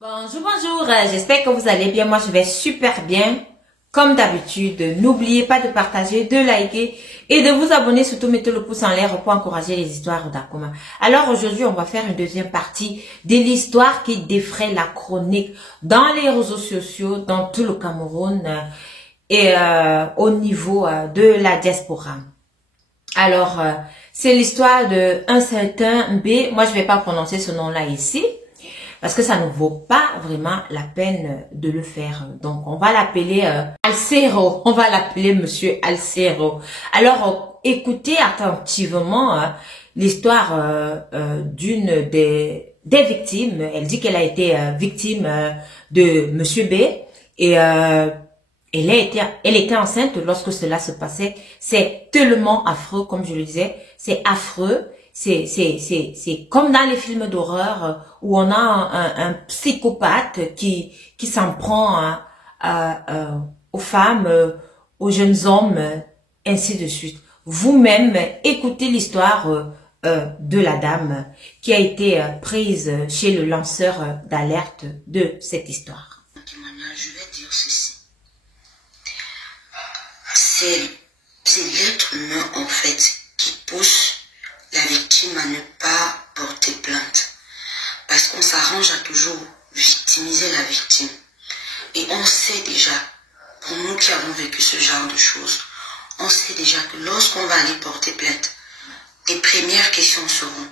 Bonjour, bonjour, j'espère que vous allez bien. Moi, je vais super bien. Comme d'habitude, n'oubliez pas de partager, de liker et de vous abonner. Surtout, mettez le pouce en l'air pour encourager les histoires d'Akoma. Alors, aujourd'hui, on va faire une deuxième partie de l'histoire qui défraie la chronique dans les réseaux sociaux, dans tout le Cameroun et au niveau de la diaspora. Alors, c'est l'histoire de un certain B. Moi, je vais pas prononcer ce nom-là ici. Parce que ça ne vaut pas vraiment la peine de le faire. Donc, on va l'appeler Alcero. On va l'appeler Monsieur Alcero. Alors, écoutez attentivement l'histoire d'une des victimes. Elle dit qu'elle a été victime de Monsieur B. Et elle était enceinte lorsque cela se passait. C'est tellement affreux, comme je le disais. C'est affreux. C'est comme dans les films d'horreur où on a un psychopathe qui s'en prend aux femmes, aux jeunes hommes, ainsi de suite. Vous-même, écoutez l'histoire de la dame qui a été prise chez le lanceur d'alerte de cette histoire. Je vais dire ceci. C'est l'être humain en fait qui pousse la victime à ne pas porter plainte. Parce qu'on s'arrange à toujours victimiser la victime. Et on sait déjà, pour nous qui avons vécu ce genre de choses, on sait déjà que lorsqu'on va aller porter plainte, les premières questions seront: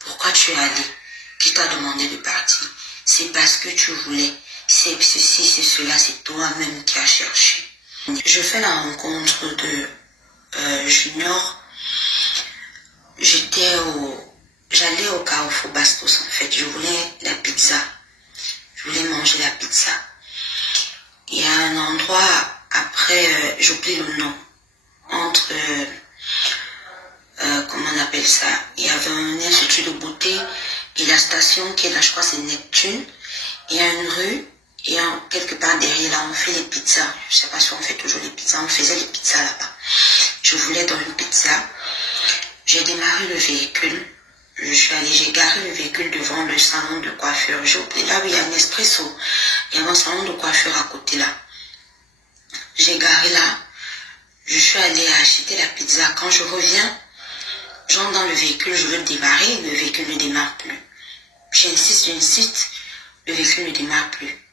pourquoi tu es allé? Qui t'a demandé de partir? C'est parce que tu voulais. C'est ceci, c'est cela, c'est toi-même qui as cherché. Je fais la rencontre de Junior. J'allais au Carrefour Bastos en fait. Je voulais la pizza. Je voulais manger la pizza. Il y a un endroit, après, j'oublie le nom, entre, comment on appelle ça? Il y avait un institut de beauté et la station qui est là, je crois c'est Neptune. Il y a une rue et quelque part derrière là, on fait les pizzas. Je sais pas si on fait toujours les pizzas, on faisait les pizzas là-bas. Je voulais dans une pizza. J'ai démarré le véhicule. J'ai garé le véhicule devant le salon de coiffure. Là où il y a un espresso, il y a un salon de coiffure à côté là. J'ai garé là. Je suis allée acheter la pizza. Quand je reviens, j'entre dans le véhicule, je veux démarrer, le véhicule ne démarre plus. J'insiste, le véhicule ne démarre plus.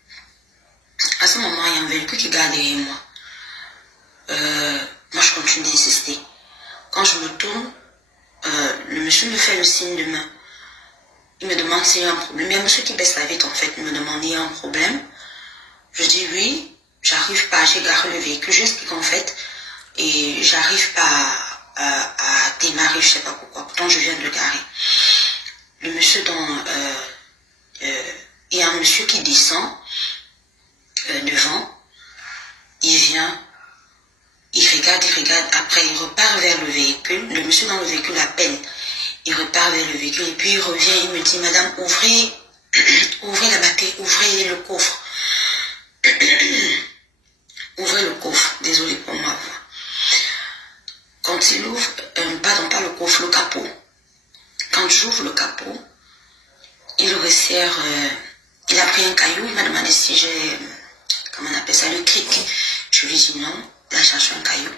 À ce moment, il y a un véhicule qui garde derrière moi. Moi, je continue d'insister. Quand je me tourne, le monsieur me fait le signe de main. Il me demande s'il y a un problème. Il y a un monsieur qui baisse la vitre en fait. Il me demande s'il y a un problème. Je dis oui, j'arrive pas, j'ai garé le véhicule. J'explique en fait. Et j'arrive pas à démarrer, je sais pas pourquoi. Pourtant je viens de le garer. Le monsieur il y a un monsieur qui descend devant. Il vient. Il regarde, après il repart vers le véhicule. Le monsieur dans le véhicule appelle. Il repart vers le véhicule et puis il revient, il me dit: madame, ouvrez la batterie, ouvrez le coffre. Ouvrez le coffre, désolé pour ma voix. Quand il ouvre, pardon, pas le coffre, le capot. Quand j'ouvre le capot, il resserre, il a pris un caillou, il m'a demandé si j'ai, comment on appelle ça, le cric. Je lui dis non. Il a cherché un caillou.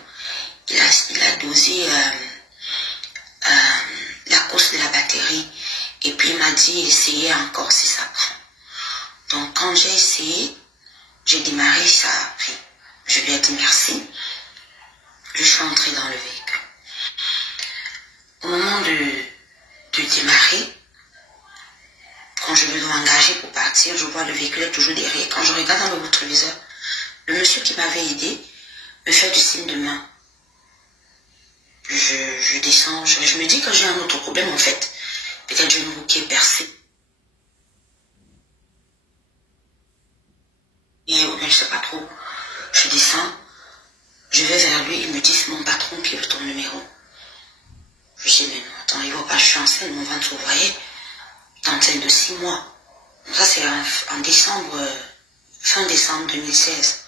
Il a dosé la course de la batterie. Et puis il m'a dit: essayez encore si ça prend. Donc quand j'ai essayé, j'ai démarré, ça a pris. Je lui ai dit merci. Je suis entrée dans le véhicule. Au moment de démarrer, quand je me dois engager pour partir, je vois le véhicule est toujours derrière. Quand je regarde dans le rétroviseur, le monsieur qui m'avait aidé me fait du signe de main. Je descends, je me dis que j'ai un autre problème en fait. Peut-être j'ai une roue qui est percée. Et je sais pas trop. Je descends, je vais vers lui, il me dit: c'est mon patron qui veut ton numéro. Je dis: mais non, attends, il ne va pas, je suis enceinte, mon ventre, vous voyez, il est enceinte de 6 mois. Ça c'est en décembre, fin décembre 2016.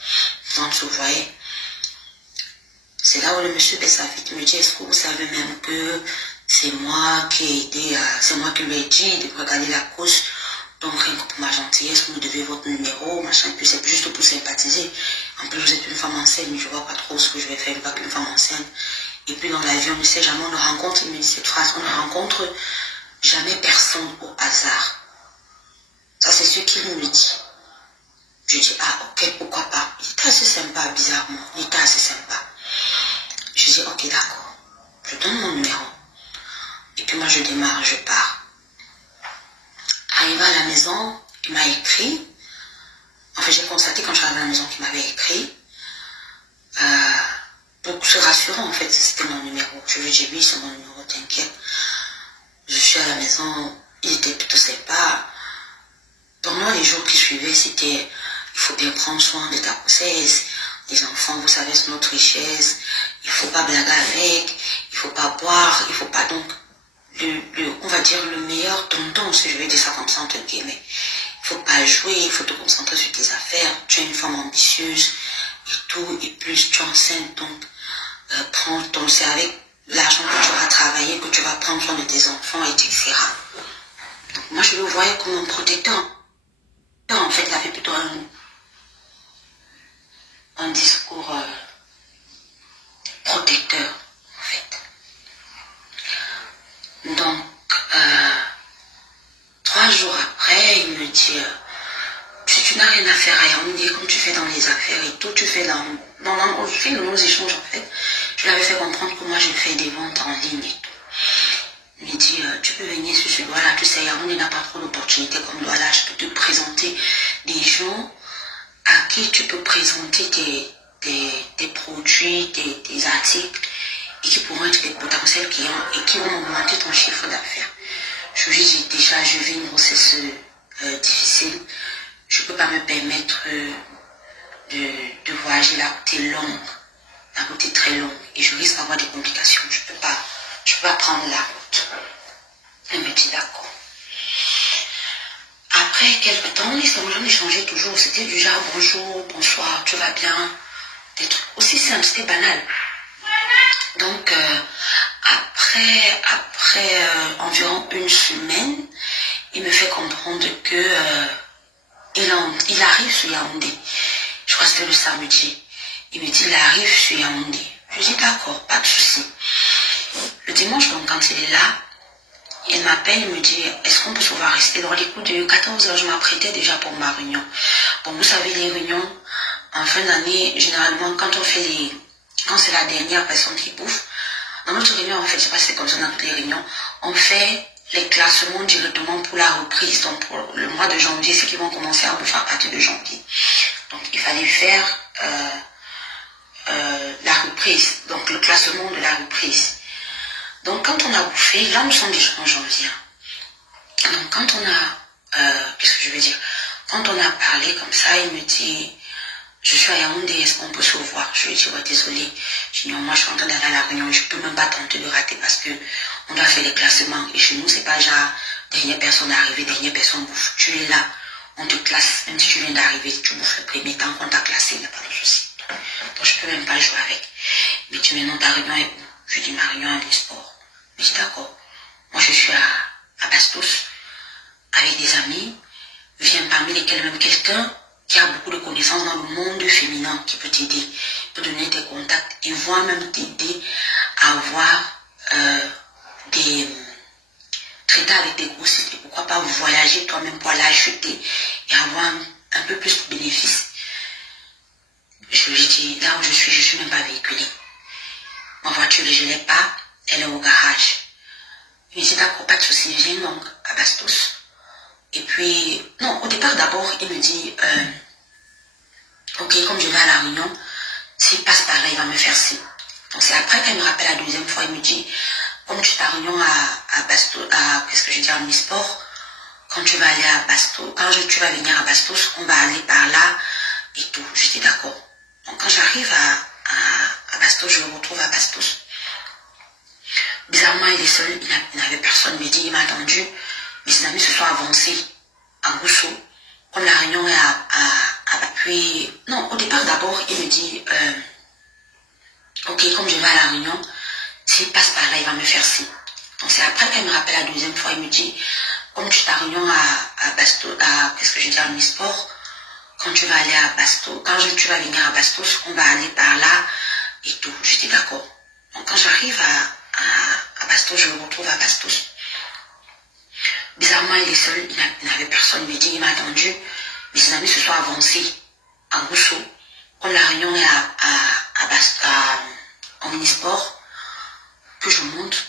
Donc vous voyez. C'est là où le monsieur baisse sa vitre, me dit: est-ce que vous savez même que c'est moi qui ai aidé, c'est moi qui lui ai dit de regarder la course Donc, rien que pour ma gentillesse, vous me devez votre numéro, machin, puis c'est juste pour sympathiser. En plus, vous êtes une femme enceinte, je vois pas trop ce que je vais faire avec une femme enceinte. Et puis, dans la vie, on ne sait jamais, on ne rencontre, il me dit cette phrase, on ne rencontre jamais personne au hasard. Ça, c'est ce qu'il me dit. Je dis, ah, ok, pourquoi pas. Il était assez sympa, bizarrement. Il était assez sympa. Je dis, ok, d'accord. Je donne mon numéro. Et puis moi, je démarre, je pars. Arrivé à la maison, il m'a écrit. En fait, j'ai constaté quand je suis arrivée à la maison qu'il m'avait écrit. Donc, c'est rassurant, en fait, c'était mon numéro. Je lui ai dit, oui, c'est mon numéro, t'inquiète. Je suis à la maison, il était plutôt sympa. Pendant les jours qui suivaient, c'était, il faut bien prendre soin de ta grossesse. Les enfants, vous savez, c'est notre richesse. Il ne faut pas blaguer avec, il ne faut pas boire, il ne faut pas donc, on va dire le meilleur tonton, si je vais dire ça comme ça, entre guillemets. Il ne faut pas jouer, il faut te concentrer sur tes affaires. Tu es une femme ambitieuse et tout, et plus tu es enceinte, donc prends ton, c'est avec l'argent que tu vas travailler, que tu vas prendre soin de tes enfants, etc. Donc moi, je le voyais comme un protecteur. En fait, il avait plutôt un discours protecteur, en fait. Donc, 3 jours après, il me dit, tu n'as rien à faire à Yaoundé, comme tu fais dans les affaires et tout, tu fais au fil de nos échanges, en fait, je lui avais fait comprendre que moi, je fais des ventes en ligne et tout. Il me dit, tu peux venir sur ce doigt-là, tu sais, Yaoundé n'a pas trop d'opportunités comme doigt-là, je peux te présenter des gens à qui tu peux présenter tes produits, tes articles, et qui pourront être des potentiels clients et qui vont augmenter ton chiffre d'affaires. Je lui dis déjà, je vis une grossesse difficile, je ne peux pas me permettre de voyager la route longue, la route est très longue, et je risque d'avoir des complications, je ne peux pas prendre la route. Elle me dit d'accord. Après quelques temps, on échangeait toujours, c'était du genre bonjour, bonsoir, tu vas bien, des trucs aussi simples, c'était banal. Donc après environ une semaine, il me fait comprendre que il arrive sur Yaoundé. Je crois que c'était le samedi. Il me dit il arrive sur Yaoundé. Je dis d'accord, pas de souci. Le dimanche, donc quand il est là, il m'appelle, il me dit, est-ce qu'on peut se voir rester dans les coups de 14h, je m'apprêtais déjà pour ma réunion. Bon, vous savez, les réunions, en fin d'année, généralement, quand c'est la dernière personne qui bouffe, dans notre réunion, en fait, je ne sais pas si c'est comme ça dans toutes les réunions, on fait les classements directement pour la reprise. Donc, pour le mois de janvier, ceux qui vont commencer à bouffer à partir de janvier. Donc, il fallait faire la reprise, donc le classement de la reprise. Donc, quand on a bouffé, là, nous sommes déjà en janvier. Donc, quand on a, qu'est-ce que je veux dire? Quand on a parlé comme ça, il me dit, je suis à Yaoundé, est-ce qu'on peut se voir? Je lui ai dit, ouais, désolé. Je dis, non, moi, je suis en train d'aller à la réunion, je ne peux même pas tenter de rater parce que on doit faire les classements. Et chez nous, c'est pas genre, dernière personne arrivée, dernière personne bouffe. Tu es là, on te classe, même si tu viens d'arriver, tu bouffes le premier temps qu'on t'a classé, il n'y a pas de souci. Donc, je peux même pas jouer avec. Mais tu me dis, non, ta réunion est où? Je lui dis, ma réunion est à sport. Je dis d'accord, moi je suis à Bastos avec des amis, vient parmi lesquels même quelqu'un qui a beaucoup de connaissances dans le monde féminin qui peut t'aider, peut donner des contacts et voire même t'aider à avoir des traités avec des grossistes et pourquoi pas voyager toi-même pour aller acheter et avoir un peu plus de bénéfices. Je lui dis, là où je suis même pas véhiculée. Ma voiture, je ne l'ai pas. Elle est au garage. Il me dit d'accord, pas de souci, viens donc à Bastos. Et puis, non, au départ d'abord, il me dit, ok, comme je vais à la réunion, s'il passe par là, il va me faire ci. Donc c'est après qu'elle me rappelle la deuxième fois, il me dit, comme tu es à réunion à Bastos, qu'est-ce que je dis, à Omnisport, quand tu vas aller à Bastos, tu vas venir à Bastos, on va aller par là et tout. Je dis d'accord. Donc quand j'arrive à Bastos, je me retrouve à Bastos. Bizarrement, il est seul, il n'avait personne. Il me dit, il m'a attendu. Mais ses amis se sont avancés à Goussou. Comme la réunion est puis, non, au départ d'abord, il me dit, ok, comme je vais à la réunion, s'il passe par là, il va me faire ci. Donc c'est après qu'elle me rappelle la deuxième fois, il me dit, comme tu t'as réunion à Bastos, qu'est-ce que je dis, à Omnisport, quand tu vas aller à Bastos, tu vas venir à Bastos, on va aller par là et tout. J'étais d'accord. Donc quand j'arrive à Bastos, je me retrouve à Bastos. Bizarrement, il est seul, il n'avait personne. Il me dit, il m'a attendu, mais ses amis se sont avancés à Rousseau. Comme la réunion est à Omnisport, que je monte,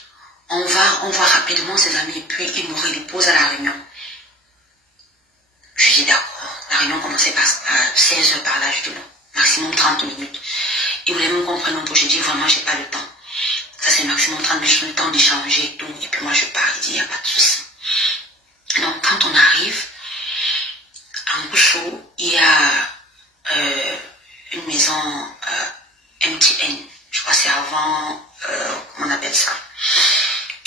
on voit rapidement ses amis et puis il me redépose à la réunion. Je dis d'accord. La réunion commençait à 16 h par là. Je dis non, maximum 30 minutes. Il voulait me comprendre un peu. Je dis vraiment, j'ai pas le temps. Ça, c'est maximum 30 minutes, le temps d'échanger et tout. Et puis moi, je pars. Il dit, il n'y a pas de souci. Donc, quand on arrive à Rousseau, il y a une maison MTN. Je crois que c'est avant, comment on appelle ça?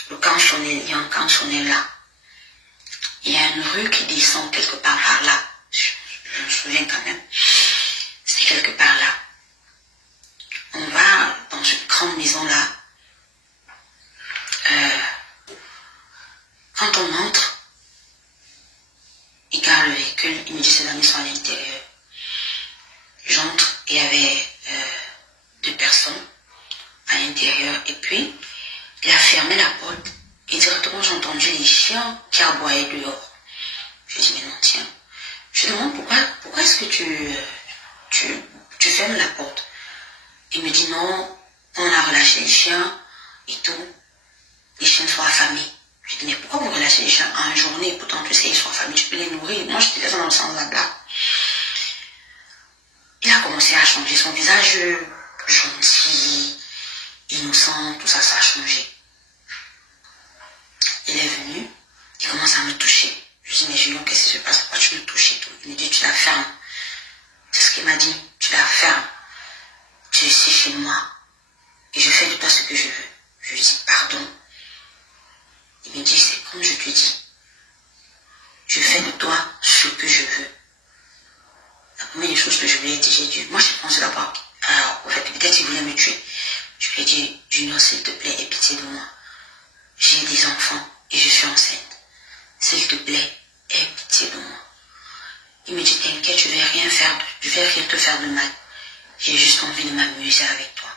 Le cantonnet, il y a un cantonnet là. Il y a une rue qui descend quelque part par là. Je me souviens quand même. C'est quelque part là. On va dans une grande maison là. Quand on entre, il garde le véhicule, il me dit ses amis sont à l'intérieur. J'entre et il y avait 2 personnes à l'intérieur. Et puis, il a fermé la porte et directement j'ai entendu les chiens qui aboyaient dehors. Je dis, mais non, tiens. Je demande pourquoi est-ce que tu fermes la porte? Il me dit, non, on a relâché les chiens et tout. Les chiens sont affamés. Je dis, mais pourquoi vous relâchez les chiens en journée? Pourtant, tu sais, ils sont affamés, tu peux les nourrir. Moi, j'étais dans le sens de la blague. Il a commencé à changer son visage gentil, innocent, tout ça, ça a changé. Il est venu, il commence à me toucher. Je dis, mais Julien, qu'est-ce qui se passe? Pourquoi tu me touches et tout? Il me dit, tu la fermes. C'est ce qu'il m'a dit, tu la fermes. Tu es ici chez moi. Et je fais de toi ce que je veux. Je lui dis, pardon. Il me dit, c'est comme je te dis. Je fais de toi ce que je veux. La première chose que je lui ai dit, j'ai dit, moi je pense d'abord, au fait, peut-être qu'il voulait me tuer. Je lui ai dit, Junior, s'il te plaît, aie pitié de moi. J'ai des enfants et je suis enceinte. S'il te plaît, aie pitié de moi. Il me dit, t'inquiète, je vais rien te faire de mal. J'ai juste envie de m'amuser avec toi.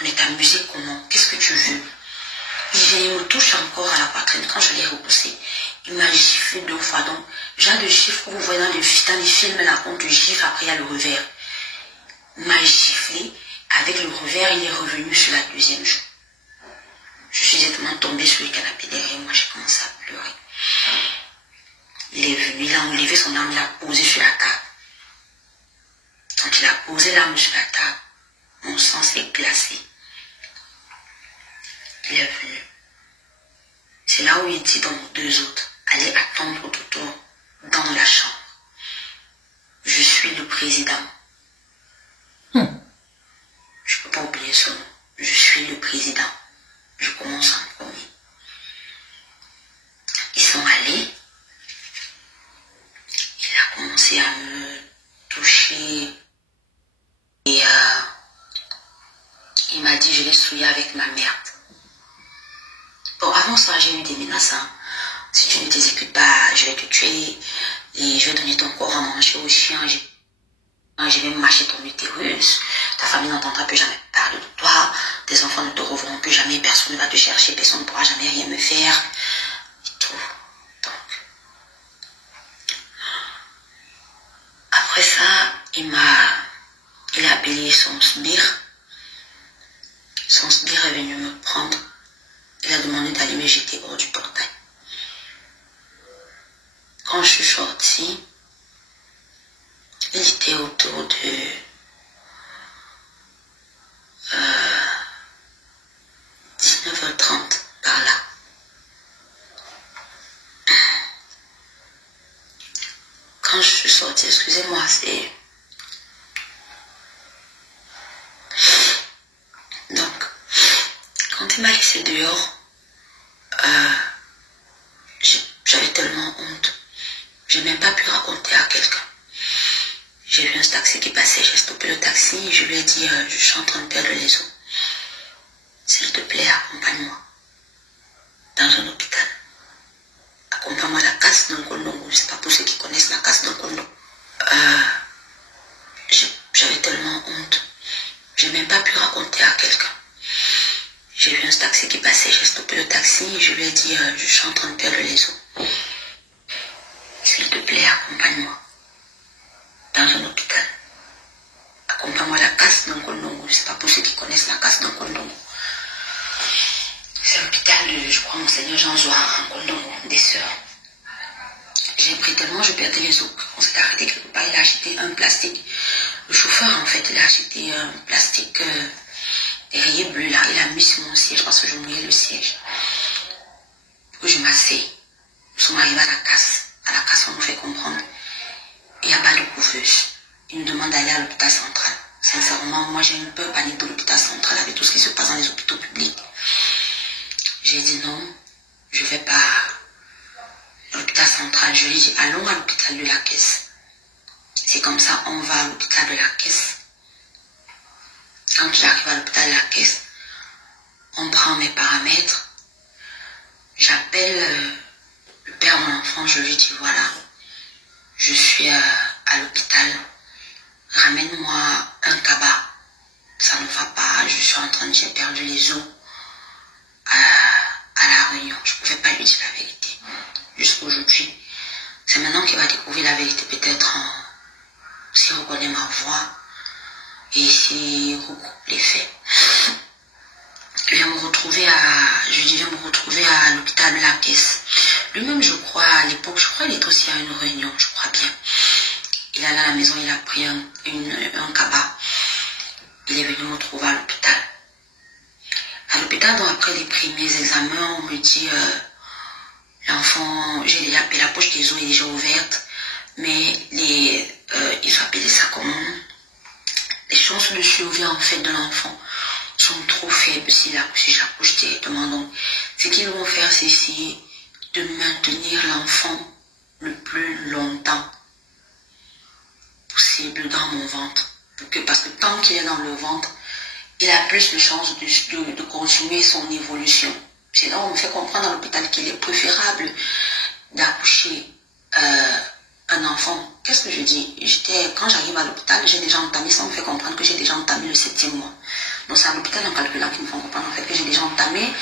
On est amusé comment? Qu'est-ce que tu veux? Il me touche encore à la poitrine quand je l'ai repoussé. Il m'a giflé 2 fois. Donc, genre de gifle que vous voyez dans les films, là, on te gifle, après il y a le revers. Il m'a giflé. Avec le revers, il est revenu sur la 2e joue. Je suis directement tombée sur le canapé derrière moi. J'ai commencé à pleurer. Il est venu, il a enlevé son arme, il l'a posé sur la table. Quand il a posé l'arme sur la table, mon sang s'est glacé. Il est venu. C'est là où il dit dans 2 autres, allez attendre autour dans la chambre. Je suis le président. Je ne peux pas oublier ce nom. Je suis le président. Je commence en premier. Ils sont allés. Il a commencé à me toucher. Et il m'a dit, je vais souiller avec ma merde. Bon, avant ça, j'ai eu des menaces. Hein. Si tu ne t'exécutes pas, je vais te tuer. Et je vais donner ton corps à manger aux chiens. Je vais mâcher ton utérus. Ta famille n'entendra plus jamais parler de toi. Tes enfants ne te reverront plus jamais. Personne ne va te chercher. Personne ne pourra jamais rien me faire. Et tout. Donc. Après ça, il a appelé son sbire. Son sbire est venu me prendre. Il a demandé d'aller me jeter hors du portail. Quand je suis sortie, il était autour de 19h30 par là. Quand je suis sortie, excusez-moi, c'est... Donc, quand il m'a laissé dehors, j'avais tellement honte. Je n'ai même pas pu raconter à quelqu'un. J'ai vu un taxi qui passait, j'ai stoppé le taxi et je lui ai dit, je suis en train de perdre les os. S'il te plaît, accompagne-moi dans un hôpital. quelqu'un. J'ai vu un taxi qui passait, j'ai stoppé le taxi et je lui ai dit, je suis en train de perdre les os. S'il te plaît, accompagne-moi dans un hôpital. Accompagne-moi à la casse d'Nkondongo. C'est pas pour ceux qui connaissent la casse d'Nkondongo. C'est l'hôpital de, je crois, Monseigneur Jean Zoar, Nkondongo, des sœurs. J'ai pris tellement, je perdais les os. On s'est arrêté quelque part, il a acheté un plastique. Le chauffeur, en fait, il a acheté un plastique rayé bleu, là. Il a mis sur mon siège parce que je mouillais le siège. Où je m'asseyais. Nous sommes arrivés à la casse. À la casse, on nous fait comprendre. Il n'y a pas de couveuse. Il nous demande d'aller à l'hôpital central. Sincèrement, moi j'ai une peur panique de l'hôpital central avec tout ce qui se passe dans les hôpitaux publics. J'ai dit non, je ne vais pas à l'hôpital central. Je lui ai dit allons à l'hôpital de la Caisse. C'est comme ça, on va à l'hôpital de la Caisse. Quand j'arrive à l'hôpital de la Caisse, on prend mes paramètres. J'appelle le père de mon enfant, je lui dis voilà, je suis à l'hôpital, ramène-moi un cabas, ça ne va pas, je suis en train de, j'ai perdu les os à la Réunion. Je ne pouvais pas lui dire la vérité jusqu'aujourd'hui. C'est maintenant qu'il va découvrir la vérité, peut-être s'il reconnaît ma voix et s'il regroupe les faits. Je viens me retrouver à l'hôpital de la Caisse. Lui-même, je crois, à l'époque, il était aussi à une réunion, je crois bien. Il est allé à la maison, il a pris un cabas. Il est venu me retrouver à l'hôpital. À l'hôpital, donc après les premiers examens, on me dit, l'enfant, j'ai déjà la poche des os est déjà ouverte, mais il faut appeler ça comment? Les chances de survie, en fait, de l'enfant sont trop faibles si j'accouche directement. Donc, ce qu'ils vont faire, c'est essayer de maintenir l'enfant le plus longtemps possible dans mon ventre. Parce que tant qu'il est dans le ventre, il a plus de chances de continuer son évolution. C'est là où on me fait comprendre à l'hôpital qu'il est préférable d'accoucher un enfant. Qu'est-ce que je dis? Quand j'arrive à l'hôpital, j'ai déjà entamé, ça me fait comprendre que j'ai déjà entamé le 7e mois. Donc c'est à l'hôpital en calculant qu'ils me font comprendre en fait que j'ai déjà entamé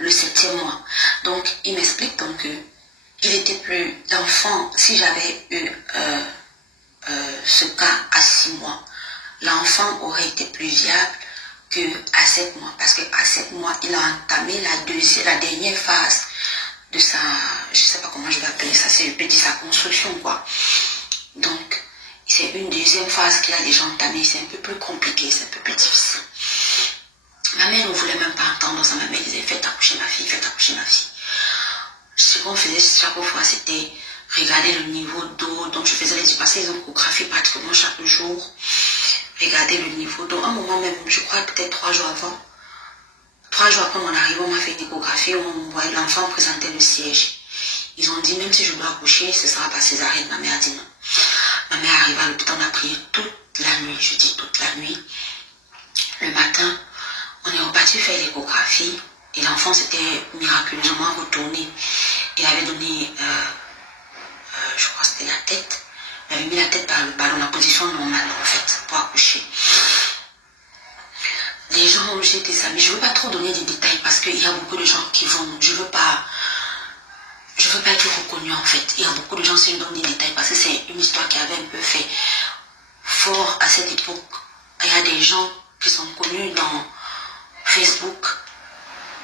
le 7e mois. Donc il m'explique donc qu'il était plus d'enfant. Si j'avais eu ce cas à 6 mois, l'enfant aurait été plus viable qu'à 7 mois. Parce qu'à 7 mois, il a entamé la dernière phase de sa, je ne sais pas comment je vais appeler ça, je peux dire sa construction quoi. Donc, c'est une deuxième phase qu'il a déjà entamée, c'est un peu plus compliqué, c'est un peu plus difficile. Ma mère ne voulait même pas entendre ça, ma mère disait faites accoucher ma fille, faites accoucher ma fille. Ce qu'on faisait chaque fois, c'était regarder le niveau d'eau, donc je faisais les échographies pratiquement chaque jour, regarder le niveau d'eau. À un moment même, je crois peut-être 3 jours avant, 3 jours après mon arrivée, on m'a fait une échographie où on voyait l'enfant présenter le siège. Ils ont dit, même si je dois accoucher, ce sera pas césarienne. Ma mère a dit non. Ma mère arrive à l'hôpital, on a prié toute la nuit, je dis toute la nuit. Le matin, on est reparti faire l'échographie et l'enfant s'était miraculeusement retourné. Il avait donné, je crois que c'était la tête. Il avait mis la tête par le bas, dans la position normale en fait, pour accoucher. Les gens, j'ai des amis, je ne veux pas trop donner des détails parce qu'il y a beaucoup de gens qui vont, je veux pas être reconnu en fait. Il y a beaucoup de gens qui me donnent des détails parce que c'est une histoire qui avait un peu fait fort à cette époque. Il y a des gens qui sont connus dans Facebook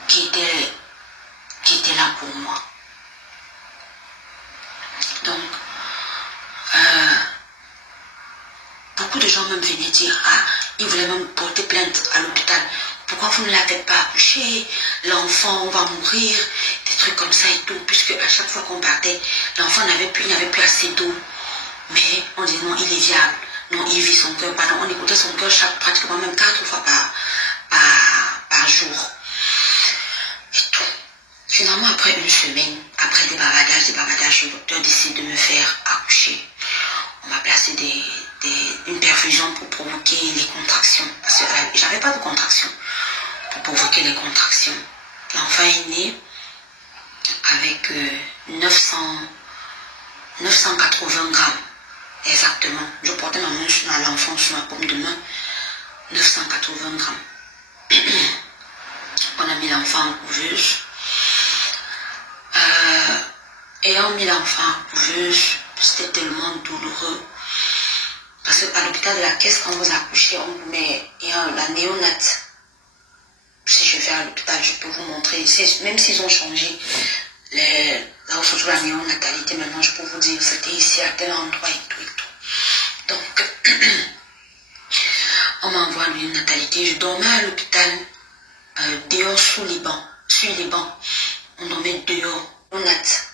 qui étaient là pour moi. Donc, beaucoup de gens même venaient dire, ils voulaient même porter plainte à l'hôpital. Pourquoi vous ne l'avez pas accouché? L'enfant va mourir, des trucs comme ça et tout, puisque à chaque fois qu'on partait, l'enfant n'avait plus assez d'eau. Mais on disait non, il est viable, non, il vit son cœur, pardon, on écoutait son cœur pratiquement même 4 fois par jour. Et tout. Finalement, après une semaine, après des bavadages, le docteur décide de me faire accoucher. On m'a placé une perfusion pour provoquer les contractions. Parce que j'avais pas de contractions. Pour provoquer les contractions. L'enfant est né avec 980 grammes. Exactement. Je portais ma main à l'enfant sur ma paume de main. 980 grammes. On a mis l'enfant en couveuse. Ayant mis l'enfant en couveuse, c'était tellement douloureux. Parce qu'à l'hôpital de la Caisse, quand vous accouchez, on vous met la néonate. Si je vais à l'hôpital, je peux vous montrer. Même s'ils ont changé là où se trouve la néonatalité, maintenant je peux vous dire, c'était ici à tel endroit et tout et tout. Donc, on m'envoie une natalité. Je dormais à l'hôpital, dehors sous les bancs. Sur les bancs, on dormait dehors, néonate.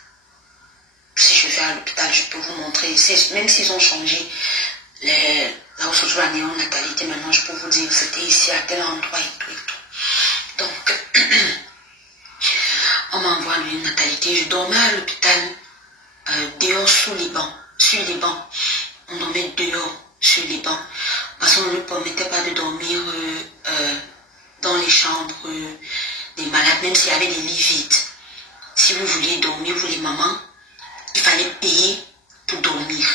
Si je vais à l'hôpital, je peux vous montrer. Même s'ils ont changé là où se trouve la néonatalité, maintenant je peux vous dire, c'était ici à tel endroit et tout et tout. Donc, on m'envoie une natalité. Je dormais à l'hôpital, dehors sous les bancs. Sur les bancs, on dormait dehors sur les bancs. Parce qu'on ne nous permettait pas de dormir dans les chambres des malades, même s'il y avait des lits vides. Si vous vouliez dormir, vous les mamans, il fallait payer pour dormir.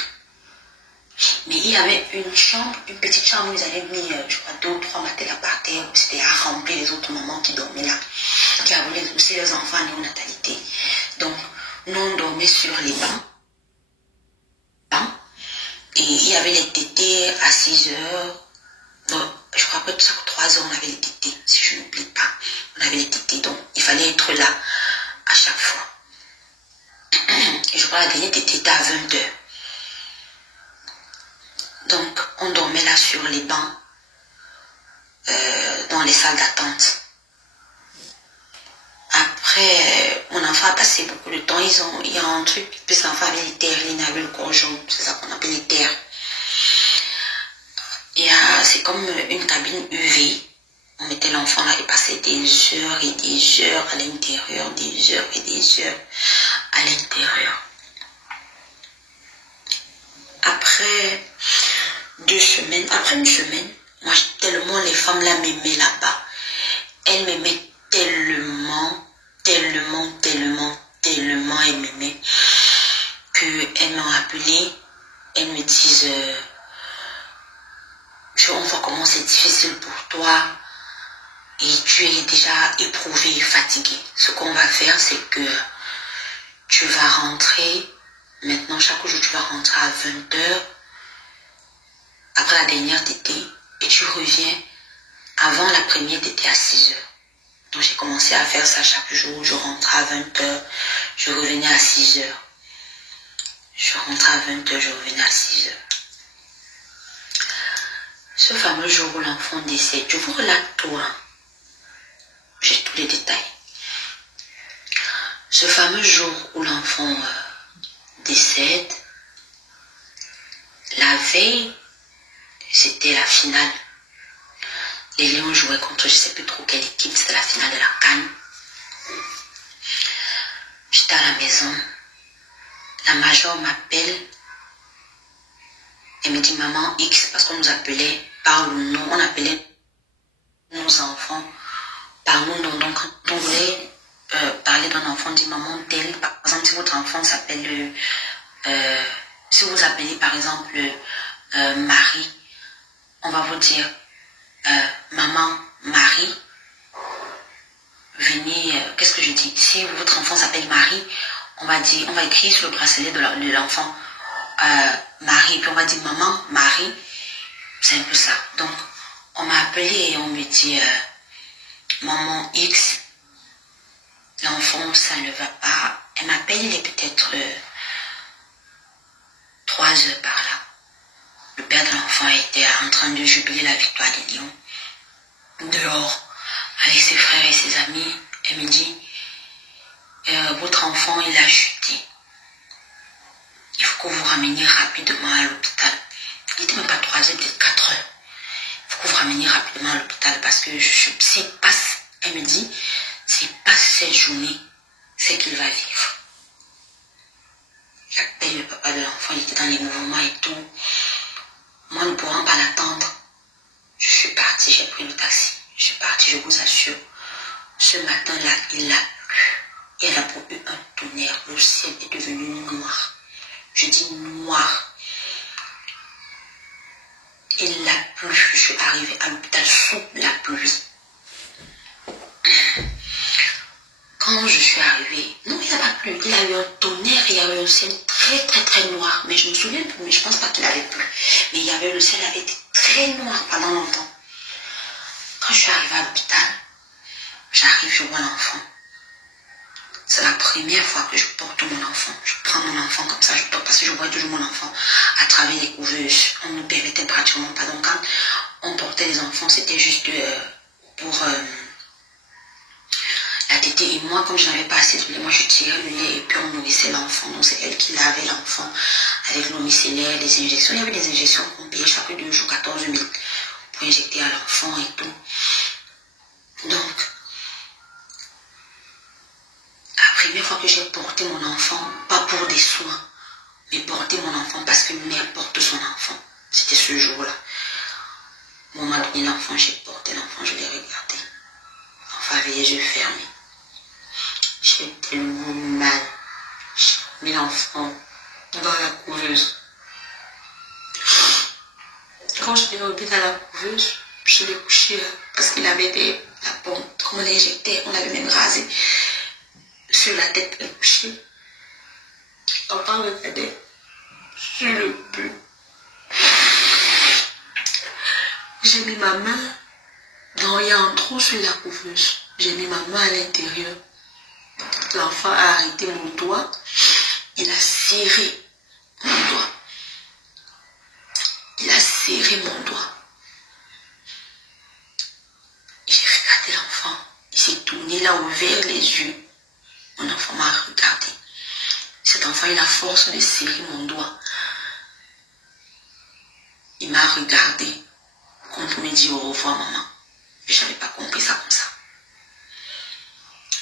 Mais il y avait une chambre, une petite chambre, ils avaient mis, je crois, 2 ou 3 matelas par terre, c'était à remplir les autres mamans qui dormaient là, qui avaient aussi leurs enfants en néonatalité. Donc, nous on dormait sur les bancs. Et il y avait les tétés à 6 heures. Donc, je crois que chaque 3 heures, on avait les tétés, si je n'oublie pas. On avait les tétés, donc il fallait être là à chaque fois. Et je crois que la dernière tétée était à 20 heures. Donc, on dormait là sur les bancs, dans les salles d'attente. Après, mon enfant a passé beaucoup de temps. Il y a un truc, puis l'enfant avait les terres, il avait le corps jaune, c'est ça qu'on appelle les terres. C'est comme une cabine UV. On mettait l'enfant là, il passait des heures et des heures à l'intérieur, des heures et des heures à l'intérieur. Après 2 semaines, après une semaine, moi tellement les femmes là m'aimaient là-bas. Elles m'aimaient tellement, tellement, tellement, tellement elles m'aimaient qu'elles m'ont appelé, elles me disent on voit comment c'est difficile pour toi et tu es déjà éprouvé et fatigué. Ce qu'on va faire, c'est que tu vas rentrer, maintenant chaque jour tu vas rentrer à 20 heures après la dernière tétée et tu reviens avant la première tétée à 6 heures. Donc j'ai commencé à faire ça chaque jour, je rentrais à 20 heures, je revenais à 6 heures. Je rentrais à 20 heures, je revenais à 6 heures. Ce fameux jour où l'enfant décède, je vous relate tout, hein. J'ai tous les détails. Ce fameux jour où l'enfant décède, la veille, c'était la finale. Les Lions jouaient contre je ne sais plus trop quelle équipe, c'était la finale de la CAN. J'étais à la maison. La major m'appelle. Elle me dit maman X, parce qu'on nous appelait par le nom, on appelait nos enfants par le nom. Donc quand on voulait parler d'un enfant, on dit maman tel. Par exemple, si votre enfant s'appelle, si vous appelez par exemple Marie, on va vous dire maman Marie, venez, qu'est-ce que je dis? Si votre enfant s'appelle Marie, on va écrire sur le bracelet de l'enfant Marie, puis on va dire maman Marie, c'est un peu ça. Donc on m'a appelé et on me dit maman X, l'enfant ça ne va pas. Elle m'appelle, il est peut-être 3 heures par là. Le père de l'enfant était en train de jubiler la victoire des Lions dehors avec ses frères et ses amis. Elle me dit votre enfant il a chuté. Il faut que vous rameniez rapidement à l'hôpital. Il n'était même pas 3 heures, peut-être 4 heures. Il faut que vous rameniez rapidement à l'hôpital parce que s'il passe, elle me dit, s'il passe cette journée, c'est qu'il va vivre. J'appelle le papa de l'enfant, il était dans les mouvements et tout. Moi, ne pourrons pas l'attendre. Je suis partie, j'ai pris le taxi. Je suis partie, je vous assure. Ce matin-là, il a plu. Et elle a eu un tonnerre. Le ciel est devenu noir. Je dis noir. Et la pluie, je suis arrivée à l'hôpital sous la pluie. Quand je suis arrivée, non, il n'y a pas plu. Il y a eu un tonnerre, il y a eu un ciel très noir. Mais je me souviens plus, mais je pense pas qu'il avait plu. Mais il y avait, le ciel avait été très noir pendant longtemps. Quand je suis arrivée à l'hôpital, j'arrive, je vois l'enfant. C'est la première fois que je porte mon enfant. Je prends mon enfant comme ça, je porte parce que je vois toujours mon enfant à travers les couveuses. On ne nous permettait pratiquement pas. Donc quand on portait les enfants, c'était juste pour la tétée. Et moi, comme je n'avais pas assez de lait, moi je tirais le lait et puis on nourrissait l'enfant. Donc c'est elle qui lavait l'enfant avec l'eau micellaire, les injections. Il y avait des injections qu'on payait chaque 2 jours, 14 000 pour injecter à l'enfant et tout. Donc, la première fois que j'ai porté mon enfant, pas pour des soins, mais porter mon enfant parce qu'une mère porte son enfant. C'était ce jour-là. On m'a donné l'enfant, j'ai porté l'enfant, je l'ai regardé. L'enfant avait les yeux fermés. J'ai tellement mal. J'ai mis l'enfant dans la couveuse. Quand je l'ai remis dans la couveuse, je l'ai couché parce qu'il avait la pompe. Comme on l'injectait, on l'avait même rasé sur la tête, le couché. L'enfant regardait sur le but. J'ai mis ma main dans il y a un trou sur la couveuse. J'ai mis ma main à l'intérieur. L'enfant a arrêté mon doigt. Il a serré mon doigt. Il a serré mon doigt. J'ai regardé l'enfant. Il s'est tourné, il a ouvert les yeux. Mon enfant m'a regardé. Cet enfant, il a force de serrer mon doigt. Il m'a regardé. Comme pour me dire au revoir, maman. Je n'avais pas compris ça comme ça.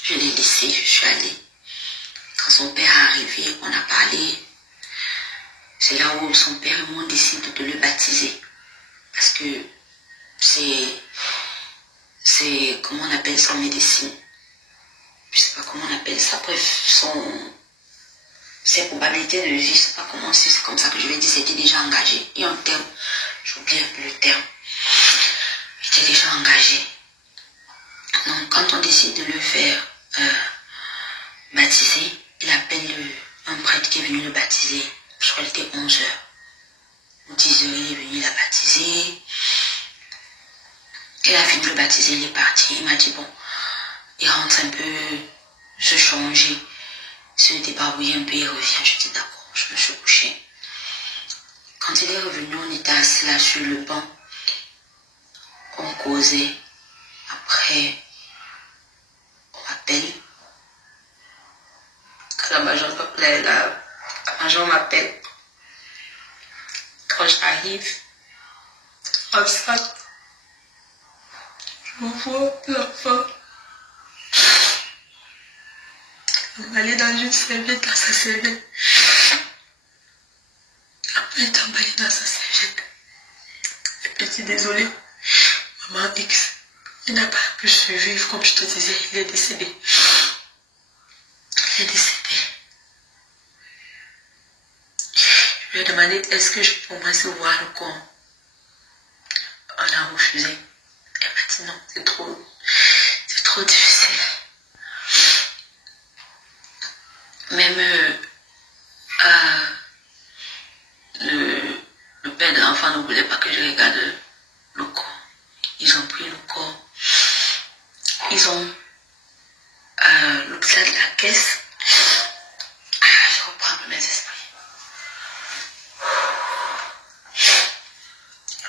Je l'ai laissé, je suis allée. Quand son père est arrivé, on a parlé. C'est là où son père et moi décidé de le baptiser. Parce que c'est comment on appelle ça en médecine. Je ne sais pas comment on appelle ça. Bref, ses probabilités de vie, je ne sais pas comment, si c'est comme ça que je vais dire, c'était déjà engagé. Il y a un terme, j'oublie un peu le terme. Il était déjà engagé. Donc quand on décide de le faire baptiser, il appelle un prêtre qui est venu le baptiser. Je crois qu'il était 11h. 10h, il est venu la baptiser. Il a fini de le baptiser, il est parti. Il m'a dit, bon, il rentre un peu se changer, se débarbouiller un peu, il revient. Je dis, d'accord, je me suis couchée. Quand il est revenu, on était assis là sur le banc. On causait. Après, on m'appelle. Quand la major m'appelle. Quand j'arrive, comme ça, je vois l'enfant. On allait dans une serviette, dans sa serviette. Après, il est emballé dans sa serviette. Le petit, désolé, maman X, il n'a pas pu survivre, comme je te disais, il est décédé. Il est décédé. Je lui ai demandé, est-ce que je peux commencer à voir le corps? On a refusé. Elle m'a dit non, c'est trop difficile. Même le père de l'enfant ne voulait pas que je regarde le corps. Ils ont pris le corps. Ils ont l'hôpital de la caisse. Je reprends mes esprits.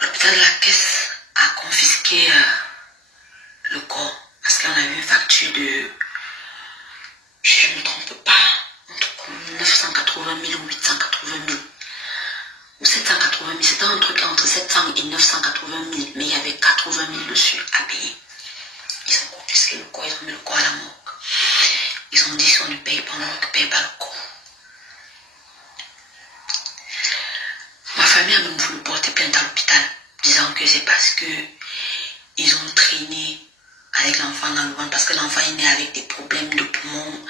L'hôpital de la caisse a confisqué le corps parce qu'on a eu une facture de, je ne me trompe pas, entre 980 000 ou 880 000 ou 780 000, c'était un truc entre 700 et 980 000, mais il y avait 80 000 dessus à payer. Ils ont confisqué le corps, ils ont mis le corps à la morgue. Ils ont dit si on ne paye pas, on ne paye pas le corps. Ma famille a même voulu porter plainte à l'hôpital, disant que c'est parce que ils ont traîné avec l'enfant dans le ventre, parce que l'enfant est né avec des problèmes de poumons,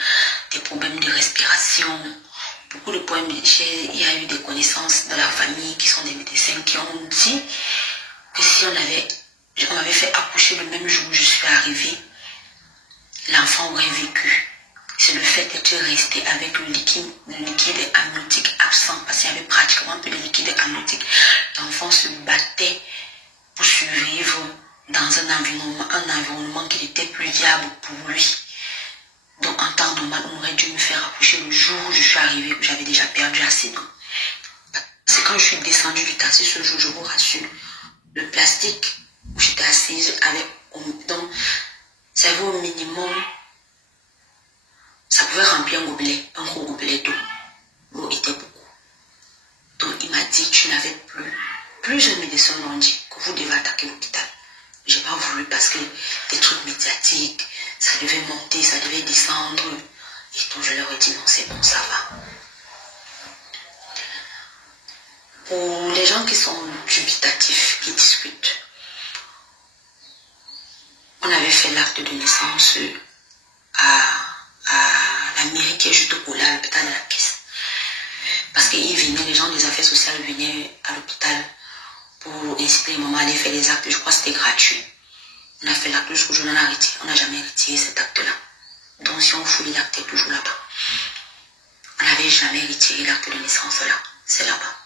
des problèmes de respiration, beaucoup de problèmes. Il y a eu des connaissances de la famille qui sont des médecins qui ont dit que si on m'avait fait accoucher le même jour où je suis arrivée, l'enfant aurait vécu. C'est le fait d'être resté avec le liquide amniotique absent, parce qu'il y avait pratiquement plus de liquide amniotique. L'enfant se battait pour survivre dans un environnement qui était plus viable pour lui. Donc en temps normal, on aurait dû me faire accoucher le jour où je suis arrivée, où j'avais déjà perdu assez d'eau. C'est quand je suis descendue du taxi ce jour, je vous rassure, le plastique où j'étais assise avec, donc, ça vaut au minimum, ça pouvait remplir un gobelet, un gros gobelet d'eau. L'eau était beaucoup. Donc il m'a dit, tu n'avais plus. Plusieurs médecins m'ont dit que vous devez attaquer l'hôpital. J'ai pas voulu parce que des trucs médiatiques, ça devait monter, ça devait descendre. Et donc je leur ai dit non, c'est bon, ça va. Pour les gens qui sont dubitatifs, qui discutent, on avait fait l'acte de naissance à la mairie qui est juste au là, à l'hôpital de la Caisse. Parce qu'ils venaient, les gens des affaires sociales venaient à l'hôpital pour inciter les mamans à aller faire les actes. Je crois que c'était gratuit. On a fait l'acte jusqu'au jour où on a retiré. On n'a jamais retiré cet acte-là. Donc si on fouille, l'acte est toujours là-bas. On n'avait jamais retiré l'acte de naissance là. C'est là-bas.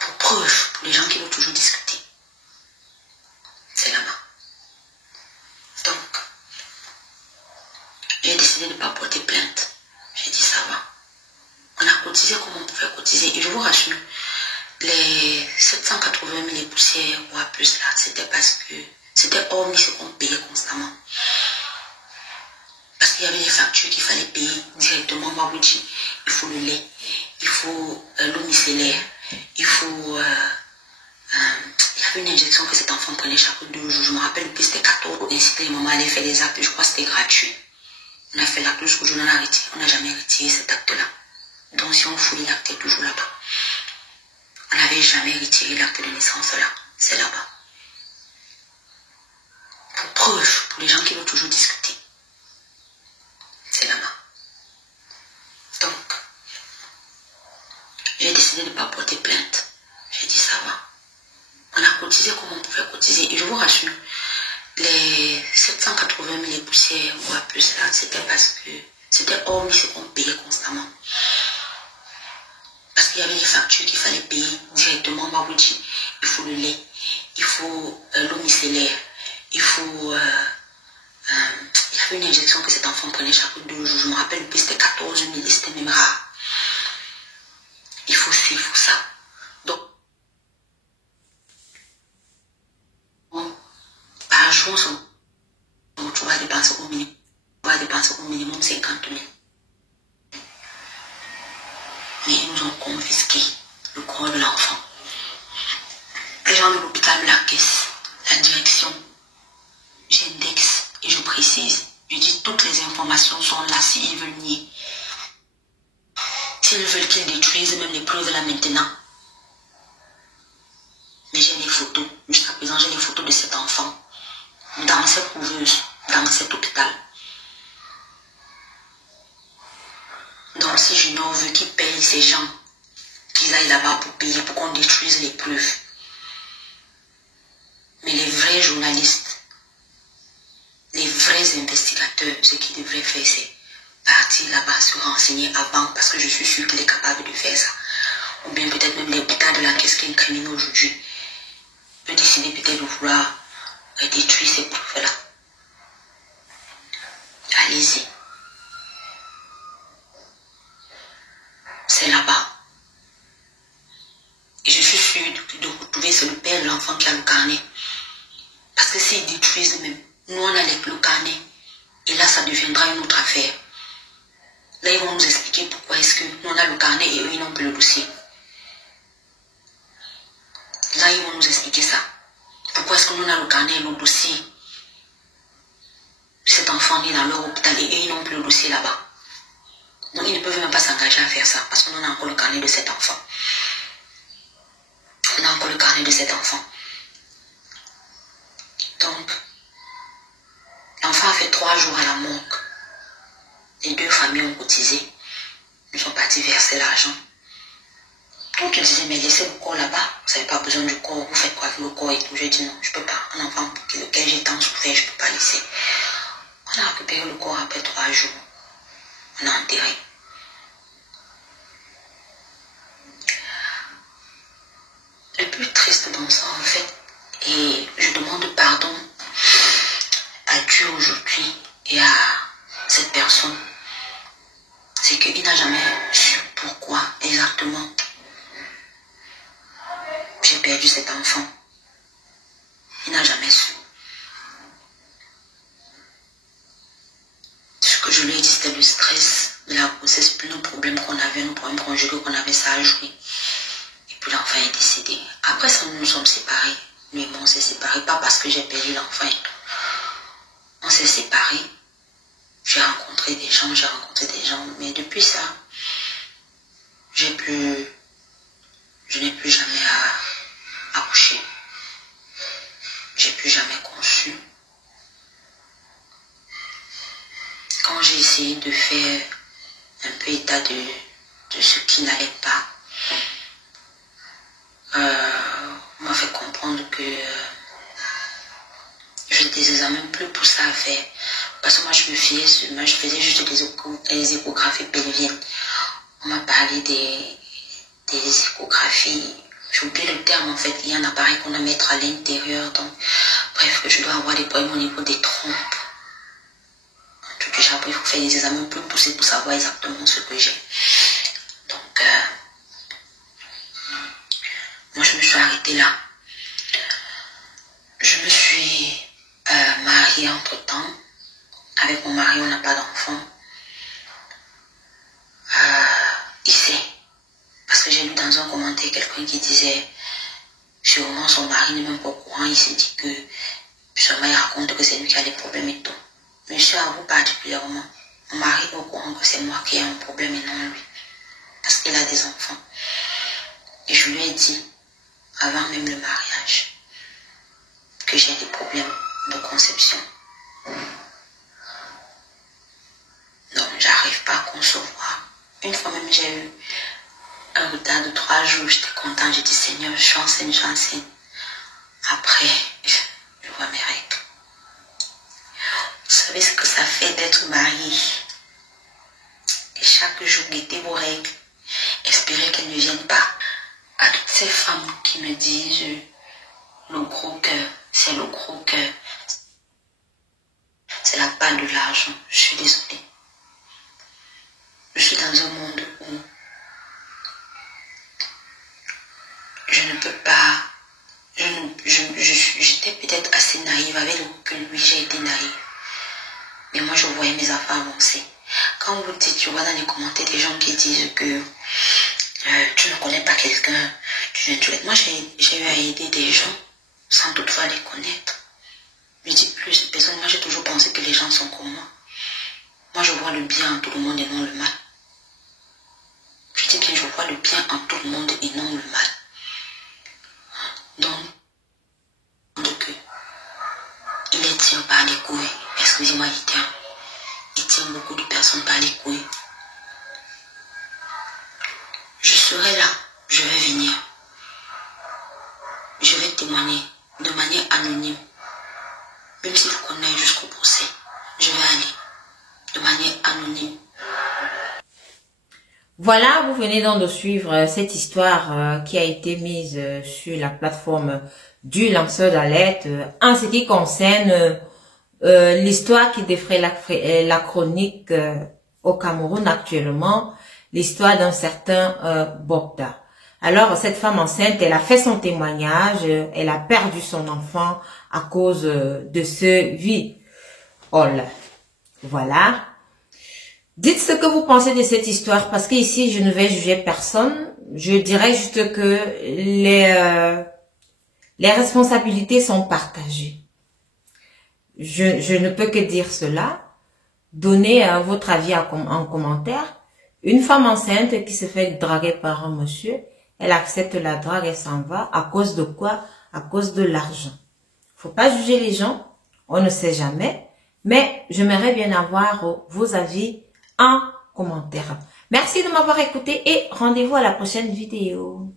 Pour preuve, pour les gens qui veulent toujours discuter. C'est là-bas. Donc, j'ai décidé de ne pas porter plainte. J'ai dit ça va. On a cotisé comme on pouvait cotiser. Et je vous rassure, les 780 000 et poussières, voire plus là, c'était parce que c'était hormis ce qu'on payait constamment. Parce qu'il y avait des factures qu'il fallait payer directement. On va vous dire, il faut le lait, il faut l'eau micellaire, il faut... il y avait une injection que cet enfant prenait chaque 2 jours. Je me rappelle que c'était 14 pour inciter les mamans à aller faire les actes. Je crois que c'était gratuit. On a fait l'acte jusqu'au jour où on a retiré. On n'a jamais retiré cet acte-là. Donc si on fouille, l'acte est toujours là-bas. On n'avait jamais retiré l'acte de naissance là. C'est là-bas. Pour preuve, pour les gens qui veulent toujours discuter. C'est là-bas. Donc, j'ai décidé de ne pas porter plainte. J'ai dit ça va. On a cotisé comme on pouvait cotiser. Et je vous rassure, les 780 000 et poussières, voire plus là, c'était parce que c'était hormis ce qu'on payait constamment. Parce qu'il y avait des factures qu'il fallait payer directement. On va vous dire, il faut le lait, il faut l'eau micellaire, il faut... il y avait une injection que cet enfant prenait chaque 2 jours. Je me rappelle que c'était 14 000 et c'était même rare. Il faut ci, il faut ça. Donc, par jour, tu vas dépenser au minimum 50 000. Mais ils nous ont confisqué le corps de l'enfant. Les gens de l'hôpital de la Caisse, la direction, j'indexe et je précise, je dis toutes les informations sont là s'ils veulent nier. S'ils veulent qu'ils détruisent même les preuves là maintenant. Mais j'ai des photos, jusqu'à présent j'ai des photos de cet enfant dans cette couveuse, dans cet hôpital. Donc si Junor veut qu'il paye ces gens, qu'ils aillent là-bas pour payer, pour qu'on détruise les preuves. Mais les vrais journalistes, les vrais investigateurs, ce qu'ils devraient faire, c'est partir là-bas, se renseigner avant, parce que je suis sûre qu'il est capable de faire ça. Ou bien peut-être même l'hôpital de la Caisse qui est incriminé aujourd'hui peut décider peut-être de vouloir détruire ces preuves-là. Allez-y. C'est là-bas. Et je suis sûre de retrouver, c'est le père de l'enfant qui a le carnet. Parce que s'ils détruisent même, nous on a le carnet. Et là, ça deviendra une autre affaire. Là, ils vont nous expliquer pourquoi est-ce que nous on a le carnet et eux, ils n'ont plus le dossier. Là, ils vont nous expliquer ça. Pourquoi est-ce que nous on a le carnet et le dossier de cet enfant né dans leur hôpital et eux, ils n'ont plus le dossier là-bas. Donc, ils ne peuvent même pas s'engager à faire ça parce qu'on a encore le carnet de cet enfant. On a encore le carnet de cet enfant. Donc, l'enfant a fait 3 jours à la morgue. Les 2 familles ont cotisé. Ils sont partis verser l'argent. On te disait, mais laissez le corps là-bas, vous n'avez pas besoin du corps, vous faites quoi avec le corps et tout. J'ai dit non, je peux pas. Un enfant pour lequel j'ai tant souffert, je peux pas laisser. On a récupéré le corps après 3 jours. On a enterré. Le plus triste dans ça, en fait, et je demande pardon à Dieu aujourd'hui et à cette personne, c'est qu'il n'a jamais su pourquoi exactement j'ai perdu cet enfant. Il n'a jamais su. Ce que je lui ai dit, c'était le stress de la grossesse, plus nos problèmes qu'on avait, nos problèmes conjugaux qu'on avait, ça a joué. Et puis l'enfant est décédé. Après ça, nous nous sommes séparés. Lui et moi, on s'est séparés, pas parce que j'ai perdu l'enfant et tout. On s'est séparés. J'ai rencontré des gens, mais depuis ça, je n'ai plus jamais accouché. J'ai plus jamais conçu. Quand j'ai essayé de faire un peu état de ce qui n'allait pas, on m'a fait comprendre que je ne les examens plus pour ça à faire. Parce que moi je me fiais seulement, je faisais juste des échographies pelviennes. On m'a parlé des échographies. J'ai oublié le terme en fait. Il y a un appareil qu'on doit mettre à l'intérieur. Donc, bref, que je dois avoir des problèmes au niveau des trompes. En tout cas, il faut faire des examens plus poussés pour savoir exactement ce que j'ai. Donc, moi je me suis arrêtée là. Je me suis mariée entre-temps. Avec mon mari, on n'a pas d'enfant. Il sait. Parce que j'ai lu dans un commentaire quelqu'un qui disait sûrement son mari n'est même pas au courant. Il s'est dit que sûrement il raconte que c'est lui qui a des problèmes et tout. Mais je suis à vous particulièrement. Mon mari est au courant que c'est moi qui ai un problème et non lui. Parce qu'il a des enfants. Et je lui ai dit, avant même le mariage, que j'ai des problèmes de conception. Donc, j'arrive pas à concevoir. Une fois même, j'ai eu un retard de 3 jours. J'étais contente. J'ai dit, Seigneur, je suis enceinte. Après, je vois mes règles. Vous savez ce que ça fait d'être mariée. Et chaque jour, guetter vos règles. Espérer qu'elles ne viennent pas. À toutes ces femmes qui me disent, le gros cœur, c'est le gros cœur. C'est la part de l'argent. Je suis désolée. Je suis dans un monde où je ne peux pas, j'étais peut-être assez naïve, avec le recul, oui, j'ai été naïve. Mais moi, je voyais mes affaires avancer. Quand vous dites, tu vois dans les commentaires des gens qui disent que tu ne connais pas quelqu'un, moi, j'ai eu à aider des gens sans toutefois les connaître. Je dis plus de personnes, moi, j'ai toujours pensé que les gens sont comme moi. Moi, je vois le bien en tout le monde et non le mal. Je dis bien, je vois le bien en tout le monde et non le mal. Donc, il les tient par les couilles. Excusez-moi du terme. Il tient beaucoup de personnes par les couilles. Je serai là. Je vais venir. Je vais témoigner de manière anonyme. Même s'il faut qu'on aille jusqu'au procès, je vais aller de manière anonyme. Voilà, vous venez donc de suivre cette histoire qui a été mise sur la plateforme du lanceur d'alerte en ce qui concerne l'histoire qui défraie la chronique au Cameroun actuellement, l'histoire d'un certain Bokda. Alors, cette femme enceinte, elle a fait son témoignage, elle a perdu son enfant à cause de ce viol. Voilà. Dites ce que vous pensez de cette histoire, parce que ici, je ne vais juger personne. Je dirais juste que les responsabilités sont partagées. Je ne peux que dire cela. Donnez votre avis en commentaire. Une femme enceinte qui se fait draguer par un monsieur, elle accepte la drague et s'en va. À cause de quoi? À cause de l'argent. Faut pas juger les gens. On ne sait jamais. Mais j'aimerais bien avoir vos avis en commentaire. Merci de m'avoir écouté et rendez-vous à la prochaine vidéo.